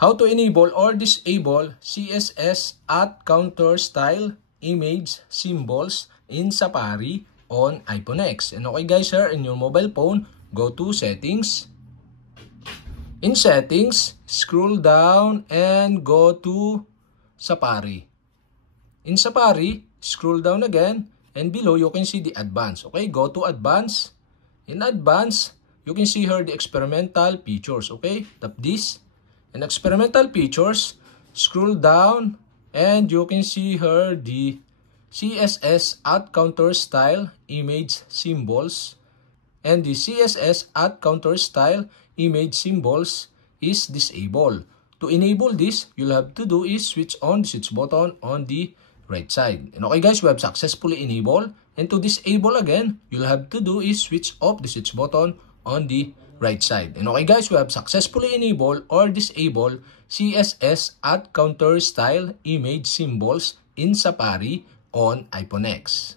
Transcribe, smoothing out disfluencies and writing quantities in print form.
How to enable or disable CSS at counter style image symbols in Safari on iPhone X. And okay guys, here in your mobile phone, go to settings. In settings, scroll down and go to Safari. In Safari, scroll down again and below you can see the advanced. Okay, go to advanced. In advanced, you can see here the experimental features. Okay, tap this. In experimental features, scroll down and you can see here the CSS at counter style image symbols. And the CSS at counter style image symbols is disabled. To enable this, you'll have to do is switch on the switch button on the right side. And okay guys, we have successfully enabled. And to disable again, you'll have to do is switch off the switch button on the right side. And okay guys, we have successfully enabled or disabled CSS at counter style image symbols in Safari on iPhone X.